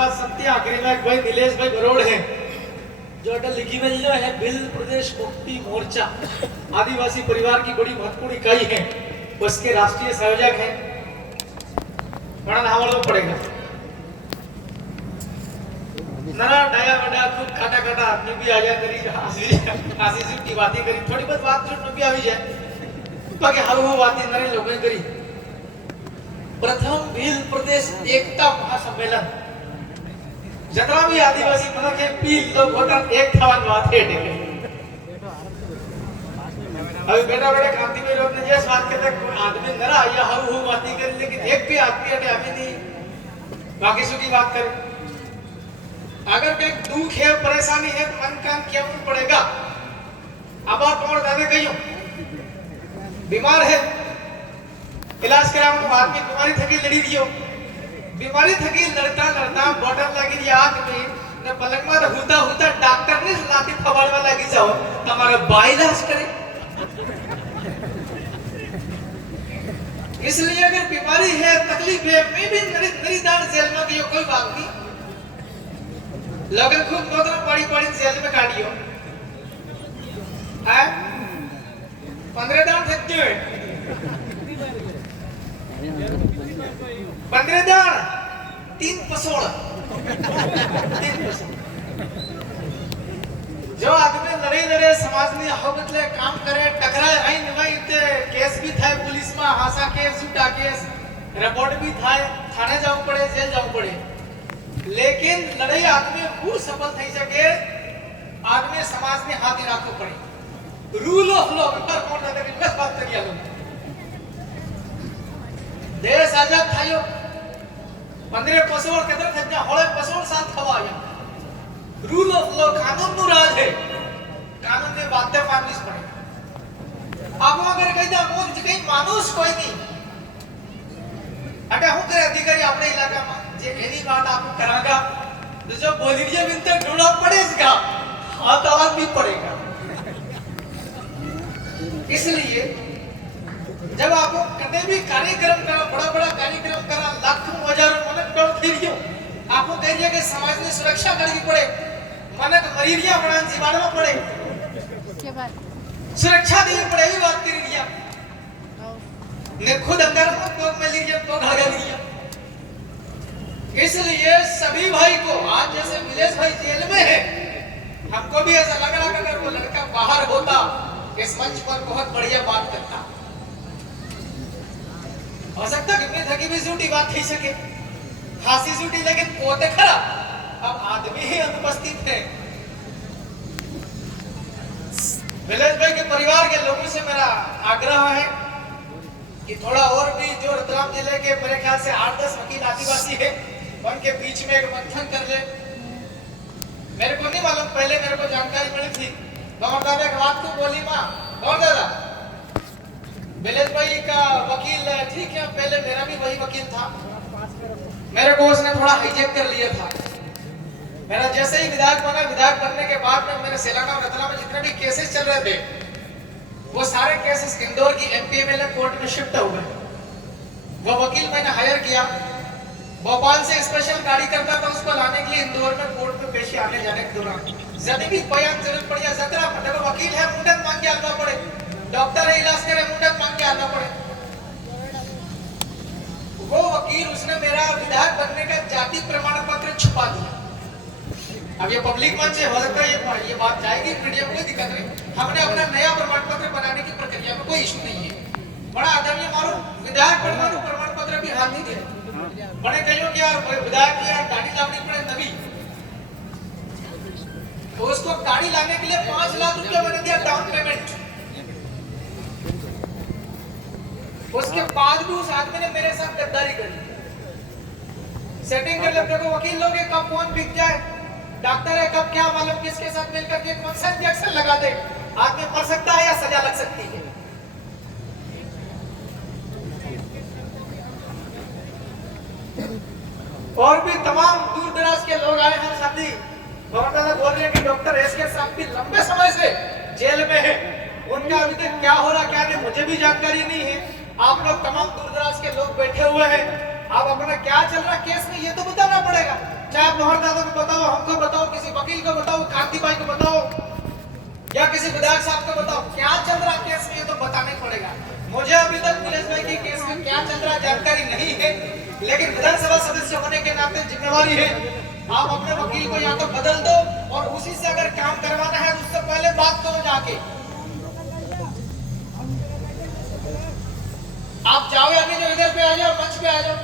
बात सत्य आखिरी में भाई नीलेश भाई बरोड़ है जो अटल लिखी में जो है बिल प्रदेश मुक्ति मोर्चा आदिवासी परिवार की बड़ी महत्वपूर्ण इकाई है, उसके राष्ट्रीय संयोजक हैं। बड़ा नाम वालों पड़ेगा नरा डाया बड़ा खूब काटा काटा आदमी भी आ जाए करी आशीष की बातें करी थोड़ी बहुत बात जो भी आ भी जाए बाकी हर वो बातें नरे लोगों ने करी। प्रथम भील प्रदेश एकता महासम्मेलन जितना भी आदिवासी मतलब के भील लोग होता एक थवान बात है अभी बेटा बेटा क्रांति में लोग ने जैसे बात करते आदमी नरा या हर वो बातें करी लेकिन एक भी आदमी है अभी नहीं बाकी सु की बात करें। अगर कोई दुख है परेशानी है मन काम क्या पड़ेगा। अब आप और दादा कहियो बीमार है इलाज कराओ आदमी बीमारी थकी लड़ी दियो बीमारी थकी लड़ता लड़ता बॉटल लगी आंख में न पलंग में होता होता डॉक्टर ने लाठी फवाड़वा लगी जाओ तुम्हारा बाई इलाज करे। इसलिए अगर बीमारी है तकलीफ है मैं भी नरी दान जेल में गयो कोई बात नहीं लगन खूब नौकरी पड़ी पड़ी जेल में काटियो है 15 दान थकते हैं 15 दान 3 पसोड़ जो आदमी लड़े लड़े समाज में हो बतले काम करे टकराए आई निभाई ते केस भी था पुलिस में हासा केस झूठा केस रिपोर्ट भी था थाने जाऊं पड़े जेल जाऊं पड़े लेकिन लड़ाई आदमी वो सफल થઈ सके आदमी समाज में हाथ રાખવો पड़े रूल ऑफ लॉ पर कोण था कि बस बात करिया लो देश आजाद थायो 15 पसोड़ केतर थज्ञा होळे पसोड़ साथ खवाया रूल ऑफ लॉ कानून नु राज है कानून ने बातें माननी पड़े। आप अगर कही दा मोद कहीं मानुस कोई नहीं अटे हूं करे अधिकारी अपने इलाका में जे एनी बात आपको करागा तो जो बोलिए बिनते ढूंढना पड़ेगा हाथ आवाज भी पड़ेगा। इसलिए जब आपको कभी भी कार्यक्रम करा बड़ा कार्यक्रम करा लाखों हजारों मनक डर फिरियो आपको कहिए कि समाज में सुरक्षा करनी पड़े मनक मरीरिया बना जीवाणु पड़े के बाद सुरक्षा देनी पड़े भी बात करी दिया ने खुद अंदर को मलेरिया को भागा दिया। इसलिए सभी भाई को आज जैसे नीलेश भाई जेल में है हमको भी ऐसा लग रहा अगर वो लड़का बाहर होता इस मंच पर बहुत बढ़िया बात करता हो सकता कि मैं थकी भी झूठी बात कही सके हासी झूठी लेकिन पोते खरा अब आदमी ही अनुपस्थित है। नीलेश भाई के परिवार के लोगों से मेरा आग्रह है कि थोड़ा और भी जो रतलाम जिले के मेरे ख्याल से 8-10 वकील आदिवासी है उनके बीच में एक मंथन कर ले। मेरे को नहीं मालूम पहले मेरे को जानकारी मिली थी गौर दादा एक बात को बोली माँ गौर दादा नीलेश भाई का वकील ठीक है पहले मेरा भी वही वकील था मेरे को उसने थोड़ा हाईजैक कर लिया था। मेरा जैसे ही विधायक बना विधायक बनने के बाद में मेरे सेलाना और रतलाम में जितने भी केसेस चल रहे थे वो सारे केसेस इंदौर की एमपीएमएलए कोर्ट में शिफ्ट हो गए। वो वकील मैंने हायर किया भोपाल से स्पेशल गाड़ी करता था उसको लाने के लिए इंदौर में कोर्ट में पेशी आने जाने के दौरान जब भी बयान जरूरत पड़ी या जतरा देखो वकील है मुंडन मांग के आना पड़े डॉक्टर है इलाज करे मुंडन मांग के आना पड़े। वो वकील उसने मेरा विधायक बनने का जाति प्रमाण पत्र छुपा दिया। अब ये पब्लिक मंच है हो सकता है ये बात जाएगी मीडिया में कोई दिक्कत नहीं हमने अपना नया प्रमाण पत्र बनाने की प्रक्रिया में कोई इशू नहीं है। बड़ा आदमी मारो विधायक बनने प्रमाण पत्र भी हाथ नहीं दे बड़े कहियो कि यार विधायक की यार गाड़ी लानी पड़े तभी तो उसको गाड़ी लाने के लिए 5 लाख रुपया मैंने दिया डाउन पेमेंट। उसके बाद भी उस आदमी ने मेरे साथ गद्दारी करी सेटिंग कर लेते को वकील लोग कब फोन बिक जाए डॉक्टर है कब क्या मालूम किसके साथ मिलकर के मकसद इंजेक्शन लगा दे आदमी मर सकता है या सजा लग सकती है। और भी तमाम दूर दराज के लोग आए हैं साथी गवर्नर बोल रहे हैं कि डॉक्टर एसके साहब भी लंबे समय से जेल में है उनका अभी तक क्या हो रहा क्या नहीं मुझे भी जानकारी नहीं है। आप लोग तमाम दूर दराज के लोग बैठे हुए हैं आप अपना क्या चल रहा केस में ये तो बताना पड़ेगा। चाहे आप लोहर दादा को बताओ, हमको बताओ, किसी वकील को बताओ, कांति भाई को बताओ, या किसी विधायक साहब को बताओ, क्या चल रहा केस में, ये तो बताना ही पड़ेगा। मुझे अभी तक नीलेश भाई की केस में क्या चल रहा जानकारी नहीं है, लेकिन विधानसभा सदस्य होने के नाते जिम्मेवारी है, आप अपने वकील को या तो बदल दो और उसी से अगर काम करवाना है तो उससे पहले बात करो जाके। आप जाओ या नहीं, जो इधर पे आ जाओ, मंच पे आ जाओ,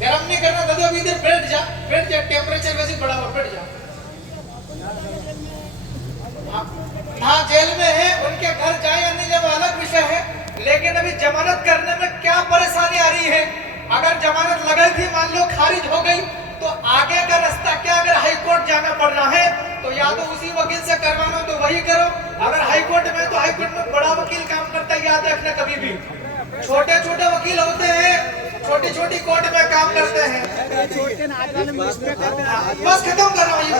गरम नहीं करना, दादा अभी इधर बैठ जा, टेम्परेचर वैसे बढ़ा हुआ, बैठ जा। हाँ जेल में है, उनके घर जाए या नहीं जाए अलग विषय है, लेकिन अभी जमानत करने में क्या परेशानी आ रही है। अगर जमानत लगाई थी, मान लो खारिज हो गई, तो आगे का रास्ता क्या, अगर हाई कोर्ट जाना पड़ रहा है तो या तो उसी वकील से करवाना तो वही करो, अगर हाई कोर्ट में तो हाई कोर्ट में बड़ा वकील काम करता है, याद रखना कभी भी। छोटे छोटे वकील होते हैं, छोटी छोटी कोर्ट में काम करते हैं। बस खत्म करो ये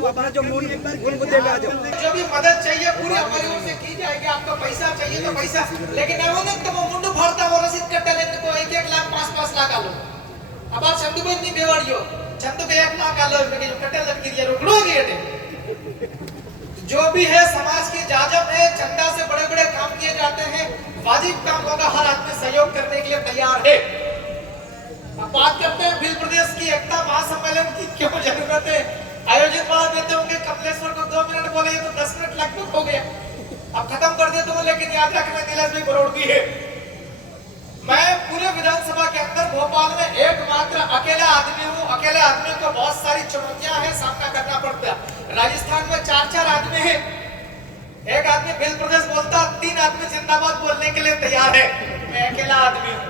अपने जो मूल मुद्दे पे आ जाओ। जो भी मदद चाहिए पूरी हमारी ओर से की जाएगी। आपको पैसा चाहिए तो पैसा, लेकिन मुंडू भरता वो रसीद कट्टा लेने को 1-1 लाख 5-5 लाख आलो। अब आप चंदू को इतनी बेवड़ियो, चंदू को 1 लाख आलो, जो कट्टा लटकी दिया रुकड़ोगे ये। जो भी है समाज की जाजम है, चंदा से बड़े बड़े काम किए जाते हैं, वाजिब काम होगा, हर आदमी सहयोग करने के लिए तैयार है। अब बात करते हैं भील प्रदेश की एकता महासम्मेलन की क्यों जरूरत है। आयोजित बड़ा देते होंगे कमलेश्वर को 2 मिनट बोले, तो 10 मिनट लगभग हो गया, अब खत्म कर देते हो, लेकिन याद रखना नीलेश भाई बरोड़गी है। मैं पूरे विधानसभा के अंदर भोपाल में एकमात्र अकेला आदमी हूँ। अकेले आदमी को बहुत सारी चुनौतियां हैं, सामना करना पड़ता है। राजस्थान में 4-4 आदमी हैं, एक आदमी भील प्रदेश बोलता, 3 आदमी जिंदाबाद बोलने के लिए तैयार है, मैं अकेला आदमी हूँ।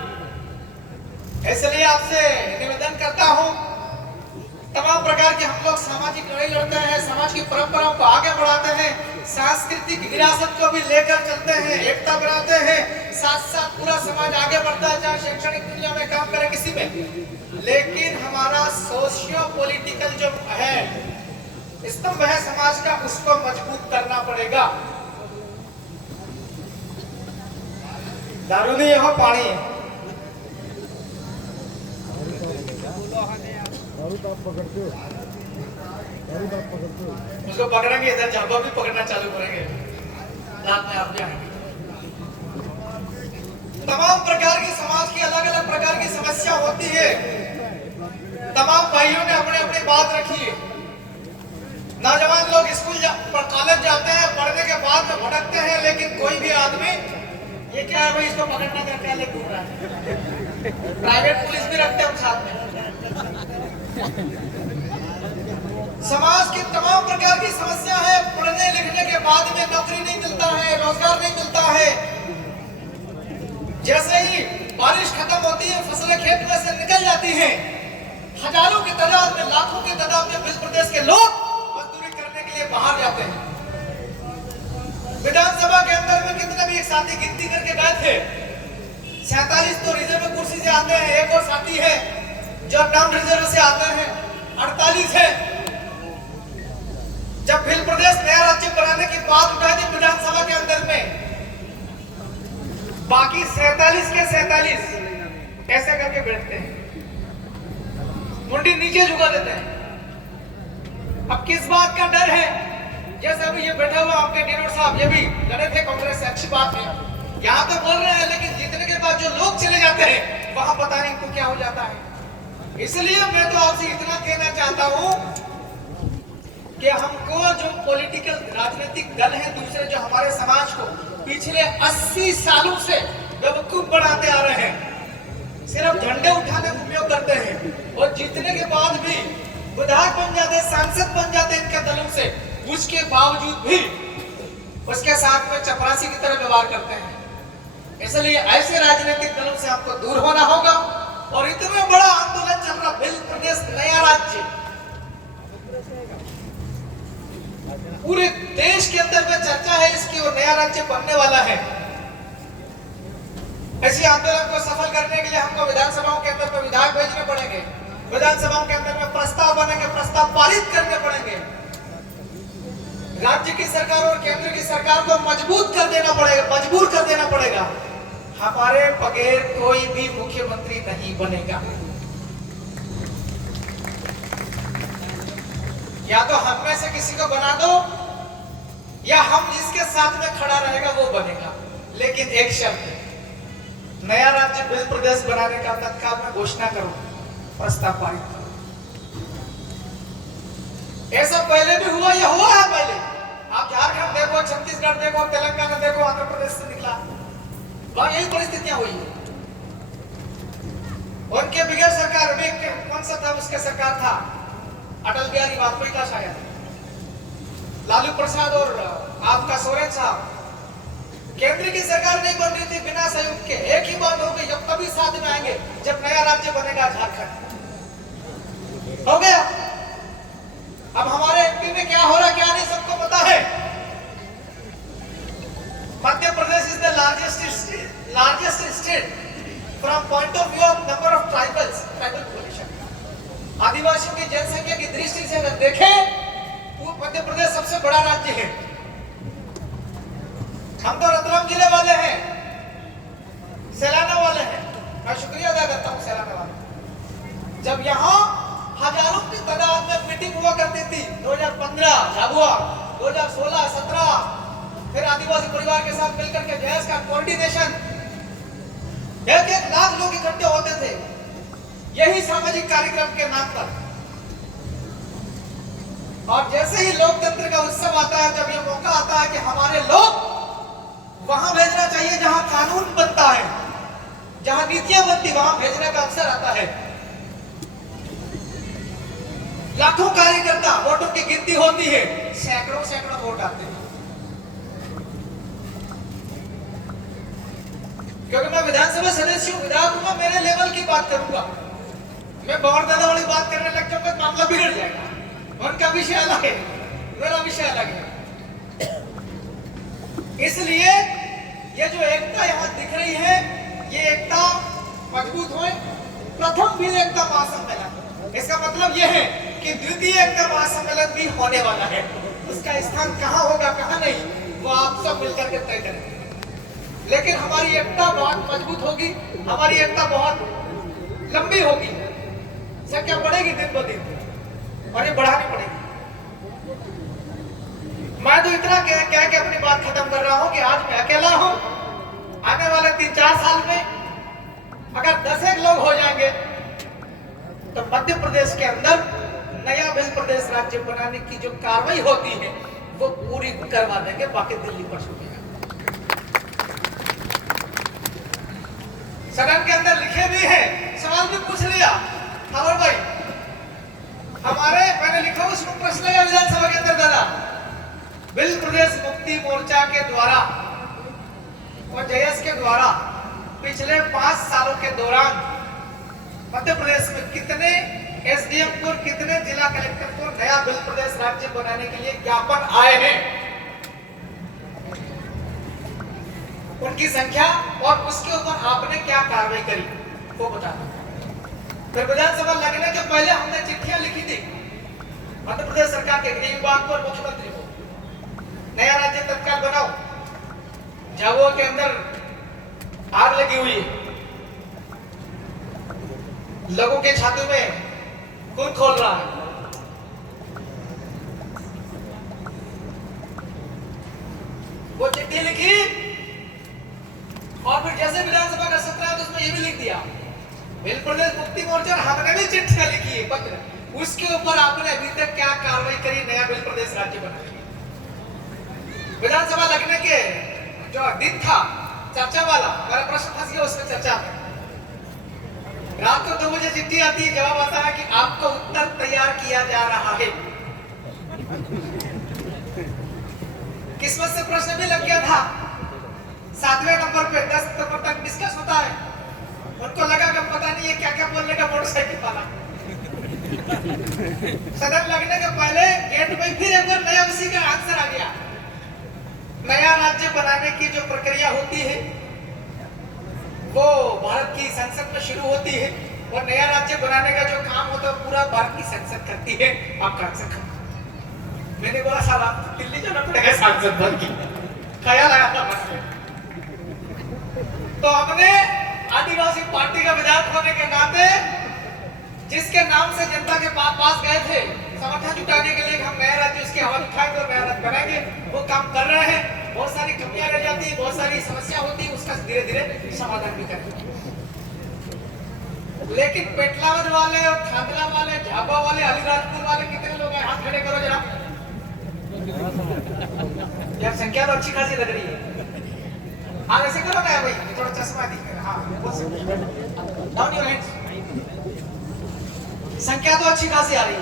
इसलिए आपसे निवेदन करता हूँ, तमाम प्रकार के हम लोग सामाजिक लड़ाई लड़ते हैं, समाज की परंपराओं को आगे बढ़ाते हैं, सांस्कृतिक विरासत को भी लेकर चलते हैं, एकता बनाते हैं, साथ साथ पूरा समाज आगे बढ़ता है, चाहे शैक्षणिक दुनिया में काम करे किसी में। लेकिन हमारा सोशियो पॉलिटिकल जो है स्तंभ है समाज का, उसको मजबूत करना पड़ेगा। दारू नहीं है, पानी है। उसको पकड़ेंगे, इधर झाबा भी पकड़ना चालू करेंगे, रात में आप जाएंगे। तमाम प्रकार की समाज की अलग अलग प्रकार की समस्या होती है। तमाम भाइयों ने अपनी अपनी बात रखी है। नौजवान लोग स्कूल कॉलेज जाते हैं, पढ़ने के बाद में भटकते हैं, लेकिन कोई भी आदमी ये क्या है भाई, इसको पकड़ना क्या क्या ले घूम रहा है। प्राइवेट पुलिस भी रखते हैं हम साथ में। समाज की तमाम प्रकार की समस्या है। पढ़ने लिखने के बाद में नौकरी नहीं मिलता है, रोजगार नहीं मिलता है। जैसे ही बारिश खत्म होती है, फसलें खेत में से निकल जाती हैं, हजारों की तादाद में, लाखों की तादाद में भील प्रदेश के लोग मजदूरी करने के लिए बाहर जाते हैं। विधानसभा के अंदर में कितने भी एक साथी गिनती करके गए थे, 47 तो रिजर्व कुर्सी से आते हैं, एक और साथी है जो नॉन रिजर्व से आते हैं, 48 है। जब भील प्रदेश नया राज्य बनाने की बात उठाई थी विधानसभा के अंदर में, बाकी 47 के 47 कैसे करके बैठते हैं, मुंडी नीचे झुका देते हैं। अब किस बात का डर है? जैसे अभी ये बैठा हुआ आपके डिनोर साहब, ये भी लड़े थे कांग्रेस से, अच्छी बात है, यहाँ तो बोल रहे हैं, लेकिन जीतने के बाद जो लोग चले जाते हैं वहां पता नहीं इनको क्या हो जाता है। इसलिए मैं तो आपसे इतना कहना चाहता हूं कि हमको जो पॉलिटिकल राजनीतिक दल है दूसरे, जो हमारे समाज को पिछले 80 सालों से बेवकूफ बनाते आ रहे हैं, सिर्फ झंडे उठाने का उपयोग करते हैं और जीतने के बाद भी विधायक बन जाते, सांसद बन जाते इनके दलों से, उसके बावजूद भी उसके साथ में चपरासी की तरह व्यवहार करते हैं। इसलिए ऐसे राजनीतिक दलों से आपको दूर होना होगा। और इतना बड़ा आंदोलन चल रहा, भील प्रदेश नया राज्य, पूरे देश के अंदर में चर्चा है इसकी, और नया राज्य बनने वाला है। ऐसे आंदोलन को सफल करने के लिए हमको विधानसभाओं के अंदर में विधायक भेजने पड़ेंगे, विधानसभाओं के अंदर में प्रस्ताव बनेंगे, प्रस्ताव पारित करने पड़ेंगे। राज्य की सरकार और केंद्र की सरकार को मजबूत कर देना पड़ेगा, मजबूर कर देना पड़ेगा। हमारे बगैर कोई भी मुख्यमंत्री नहीं बनेगा। या तो हम में से किसी को बना दो, या हम जिसके साथ में खड़ा रहेगा वो बनेगा। लेकिन एक शर्त है, नया राज्य बिल प्रदेश बनाने का तत्काल में घोषणा करो, प्रस्ताव पारित करो। ऐसा पहले भी हुआ, यह हुआ है पहले। आप झारखंड देखो, छत्तीसगढ़ देखो, तेलंगाना देखो, आंध्र प्रदेश से निकला, वहां यही परिस्थितियां हुई है। उनके बगैर सरकार में कौन सा था, उसके सरकार था अटल बिहारी वाजपेयी का, शायद लालू प्रसाद और आपका सोरेन साहब। केंद्र की सरकार नहीं बन रही थी बिना सहयोग के। एक ही बात हो गई, जब कभी साथ में आएंगे जब नया राज्य बनेगा झारखंड। हो गया। अब हमारे एमपी में क्या हो रहा क्या नहीं सबको पता है। Madhya Pradesh is the largest state from point of view of number of tribal population. आदिवासियों की जनसंख्या की दृष्टि से अगर देखें तो मध्य प्रदेश सबसे बड़ा राज्य है। हम तो रतलाम जिले वाले हैं, सैलाना वाले हैं। मैं शुक्रिया अदा करता हूं सैलाना वाले। जब यहाँ हजारों की तादाद में मीटिंग हुआ करती थी 2015 झाबुआ, 2016, 17, फिर आदिवासी परिवार के साथ मिलकर के जयस का कोऑर्डिनेशन, 1-1 लाख लोग इकट्ठे होते थे यही सामाजिक कार्यक्रम के नाम पर। और जैसे ही लोकतंत्र का उत्सव आता है, जब ये मौका आता है कि हमारे लोग वहां भेजना चाहिए जहां कानून बनता है, जहां नीतियां बनती, वहां भेजने का अवसर आता है। लाखों कार्यकर्ता, वोटों की गिनती होती है, सैकड़ों वोट आते हैं। क्योंकि मैं विधानसभा सदस्य हूं, विधायक हूं, मेरे लेवल की बात करूंगा। मैं बाहर दादा वाली बात करने लग जाऊंगा तो मामला बिगड़ जाएगा। उनका विषय अलग है, मेरा विषय अलग है। इसलिए ये जो एकता यहाँ दिख रही है, ये एकता मजबूत हो। प्रथम भी एकता महासम्मेलन, इसका मतलब ये है कि द्वितीय एकता महासम्मेलन भी होने वाला है। उसका स्थान कहाँ होगा कहाँ नहीं, वो आप सब मिलकर के तय करेंगे। लेकिन हमारी एकता बहुत मजबूत होगी, हमारी एकता बहुत लंबी होगी। संख्या बढ़ेगी दिन ब दिन, और ये बढ़ानी पड़ेगी। मैं तो इतना कह के अपनी बात खत्म कर रहा हूं कि आज मैं अकेला हूं। आने वाले 3-4 साल में अगर 10 लोग हो जाएंगे तो मध्य प्रदेश के अंदर नया बिल प्रदेश राज्य बनाने की जो कार्रवाई होती है वो पूरी करवा देंगे। बाकी दिल्ली पर छूटेगा। सदन के अंदर लिखे भी है, सवाल भी पूछ लिया हमारे भाई, हमारे मैंने लिखा उसमें प्रश्न है विधानसभा के अंदर दादा, बिल प्रदेश मुक्ति मोर्चा के द्वारा और जयस के द्वारा पिछले 5 सालों के दौरान मध्य प्रदेश में कितने एसडीएम को, कितने जिला कलेक्टर को नया बिल प्रदेश राज्य बनाने के लिए ज्ञापन आए हैं, उनकी संख्या और उसके ऊपर आपने क्या कार्रवाई करी वो बता दो। फिर विधानसभा लगने के पहले हमने चिट्ठियां लिखी थी मध्य प्रदेश सरकार के गृह विभाग को और मुख्यमंत्री को, नया राज्य तत्काल बनाओ। झाबुआ के अंदर आग लगी हुई है, लोगों के छाती में खून खोल रहा है। वो चिट्ठी लिखी और फिर जैसे विधानसभा का सत्र है तो उसमें ये भी लिख दिया बिल प्रदेश मुक्ति मोर्चा, हमने भी चिट्ठियां लिखी है पत्र, उसके ऊपर आपने अभी तक क्या कार्रवाई करी नया बिल प्रदेश राज्य बनाने की। विधानसभा लगने के जो दिन था चर्चा वाला, मेरा प्रश्न फंस गया उसमें चर्चा में। रात को 2 बजे चिट्ठी आती है, जवाब आता है कि आपका उत्तर तैयार किया जा रहा है। किस्मत से प्रश्न भी लग गया था। 7वें नंबर पे 10 नंबर तक डिस्कस होता है। उनको लगा कि पता नहीं है क्या क्या बोलने का मोटरसाइकिल वाला। सदन लगने के पहले गेट में फिर एक बार नया उसी का आंसर आ गया। नया राज्य बनाने की जो प्रक्रिया होती है वो भारत की संसद में शुरू होती है, और नया राज्य बनाने का जो काम होता है पूरा भारत की संसद करती है। आपका आंसर खत्म। मैंने बोला साहब आप दिल्ली जाना पड़ेगा सांसद बन की, ख्याल आया था मन में। तो हमने आदिवासी पार्टी का विधायक होने के नाते जिसके नाम से जनता के पास गए थे समर्थन जुटाने के लिए हम नया राज्य उसकी आवाज उठाएंगे और नया राज्य बनाएंगे, वो काम कर रहे हैं। बहुत सारी कमियां रह जाती है, बहुत सारी समस्या होती है, उसका धीरे धीरे समाधान भी करेंगे। लेकिन पेटलावद वाले और थांदला वाले, झाबा वाले, अलीराजपुर वाले कितने लोग हैं? हाथ खड़े करो जरा। यार संख्या तो अच्छी खासी लग रही है। हाँ वैसे करो ना भाई, थोड़ा चश्मा दिख रहा है। Down your heads. संख्या तो अच्छी खासी आ रही है।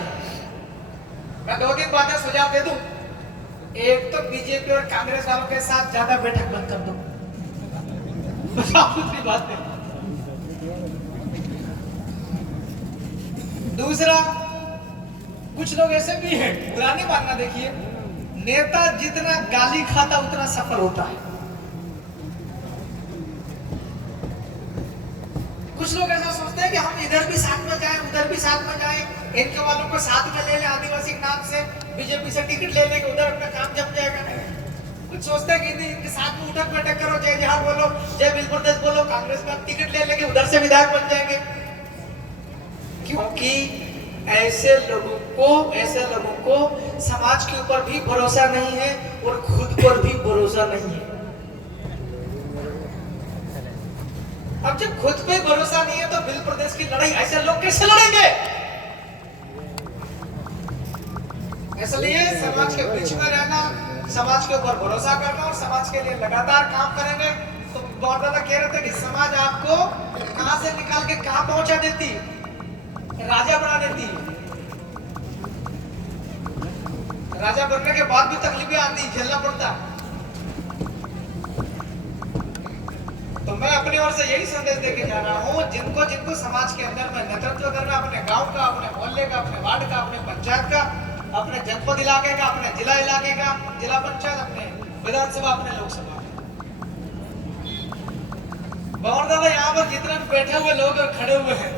मैं 2-3 बातें सुझाव दे दूं। एक तो बीजेपी और कांग्रेस वालों के साथ ज्यादा बैठक बंद कर दो। दूसरी बात है। दूसरा, कुछ लोग ऐसे भी हैं, बुरा नहीं मानना, देखिए नेता जितना गाली खाता उतना सफल होता है। कुछ लोग ऐसा सोचते हैं कि हम इधर भी साथ में जाएं, उधर भी साथ में जाएं, इनके वालों को साथ में ले ले, आदिवासी के नाम से बीजेपी से टिकट ले लेंगे, उधर अपना काम जम जाएगा। कुछ सोचते हैं कि इनके साथ में उठक बैठक करो, जय जहां बोलो, जय बिल प्रदेश बोलो, कांग्रेस में टिकट ले लेंगे, उधर से विधायक बन जाएंगे। क्योंकि ऐसे लोगों को समाज के ऊपर भी भरोसा नहीं है और खुद पर भी भरोसा नहीं है। अब जब खुद पे भरोसा नहीं है तो बिल प्रदेश की लड़ाई ऐसे लोग कैसे लड़ेंगे? इसलिए समाज के बीच में रहना, समाज के ऊपर भरोसा करना और समाज के लिए लगातार काम करेंगे। तो बहुत ज्यादा कह रहे थे कि समाज आपको कहां से निकाल के कहां पहुंचा देती, राजा बना देती। राजा बनने के बाद भी तकलीफें आती, झेलना पड़ता। तो मैं अपनी ओर से यही संदेश देके जा रहा हूँ, जिनको समाज के अंदर में नेतृत्व करना, अपने गांव का, अपने मोहल्ले का, अपने वार्ड का, अपने पंचायत का, अपने जनपद इलाके का, अपने जिला इलाके का, जिला पंचायत, अपने विधानसभा, अपने लोकसभा। बहुत ज्यादा यहाँ पर जितने बैठे हुए लोग खड़े हुए हैं,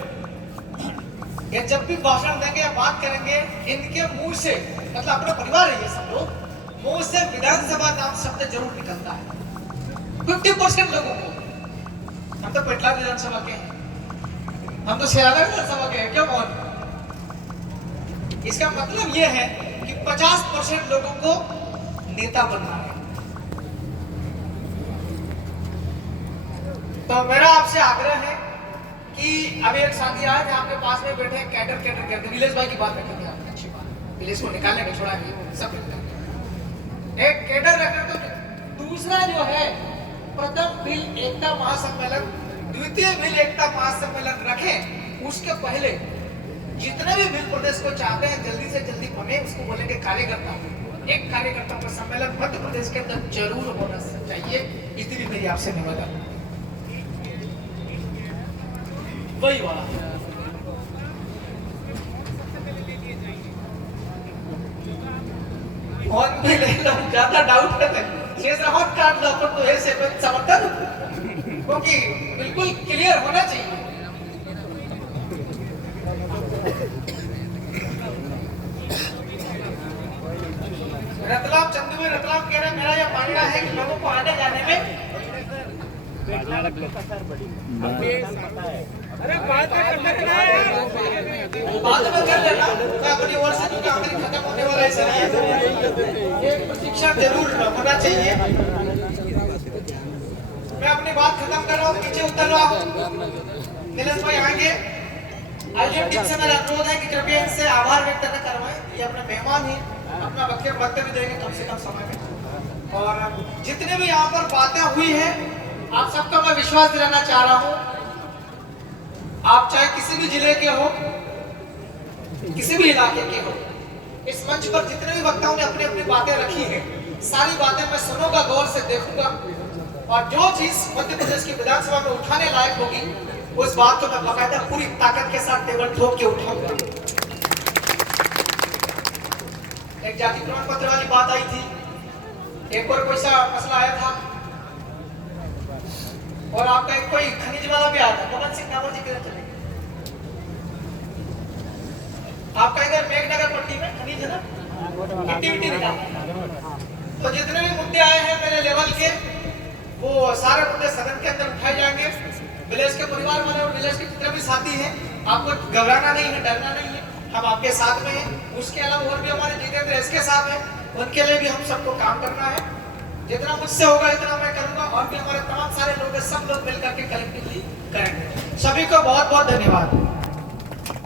ये जब भी भाषण देंगे या बात करेंगे, इनके मुंह से, मतलब अपना परिवार है ये सब लोग, मुंह से विधानसभा नाम शब्द जरूर निकलता है। 50% लोगों को। हम तो पेटला विधानसभा के हैं, हम तो सियाला विधानसभा के हैं, क्यों कौन? इसका मतलब यह है कि 50% लोगों को नेता बनना है। तो मेरा आपसे आग्रह है कि अभी एक साथी आए थे आपके पास में बैठे, कैडर विलेज भाई की बात रखेंगे आपने, अच्छी बात, विलेज को निकालने का छोड़ाएंगे सब एक कैडर रखकर। तो दूसरा जो है, प्रथम भील एकता महासम्मेलन, द्वितीय भील एकता महासम्मेलन रखें। उसके पहले जितने भी भील प्रदेश को चाहते हैं जल्दी से जल्दी बने, उसको बोलेंगे कार्यकर्ता, एक कार्यकर्ता का सम्मेलन मध्य प्रदेश के अंदर जरूर होना चाहिए। इतनी मेरी आपसे निवेदन, वही वाला और भी ले लो, ज्यादा डाउट करते शेष रहो काट लो, तो ऐसे कोई समर्थन, क्योंकि बिल्कुल क्लियर होना चाहिए। रतलाम चंदू में रतलाम कह रहे, मेरा यह मानना है कि लोगों को आने जाने में अरे बाद में कर लेना, मैं अपनी ओर से जो काम खत्म होने वाला है, एक प्रशिक्षण जरूर होना चाहिए। मैं अपनी बात खत्म कर रहा हूँ, नीचे उतर रहा हूँ। नीलेश भाई आएंगे, आयोजक टीम से मेरा अनुरोध है कि कृपया इनसे आभार व्यक्त न करवाएं, ये अपने मेहमान ही, अपना वक्तव्य देंगे कम से कम समय में। और जितने भी यहाँ पर बातें हुई है, आप सबका मैं विश्वास दिलाना चाह रहा हूँ, आप चाहे किसी भी जिले के हो, किसी भी इलाके के हो, इस मंच पर जितने भी वक्ताओं ने अपनी अपनी बातें रखी हैं, सारी बातें मैं सुनूंगा, गौर से देखूंगा, और जो चीज मध्य प्रदेश की विधानसभा में उठाने लायक होगी, उस बात को मैं बाकायदा पूरी ताकत के साथ टेबल ठोक के उठाऊंगा। एक जाति प्रमाण पत्र वाली बात आई थी, एक और कोई सा मसला आया था, और आपका एक कोई खनिज वाला भी आया था, पवन सिंह नामर जी के चले। आपका इधर मेघनगर पट्टी में खनिज है ना, एक्टिविटी निकाल। तो जितने भी मुद्दे आए हैं मेरे लेवल के, वो सारे मुद्दे सदन के अंदर उठाए जाएंगे। विलेज के परिवार वाले और विलेज के जितने भी साथी हैं, आपको घबराना नहीं है, डरना नहीं है, हम आपके साथ में हैं। उसके अलावा और भी हमारे जितेंद्र इसके साथ हैं, उनके लिए भी हम सबको काम करना है। जितना मुझसे होगा इतना मैं करूंगा, और भी हमारे तमाम सारे लोग हैं, सब लोग मिलकर के कलेक्टिवली करेंगे। सभी को बहुत बहुत धन्यवाद।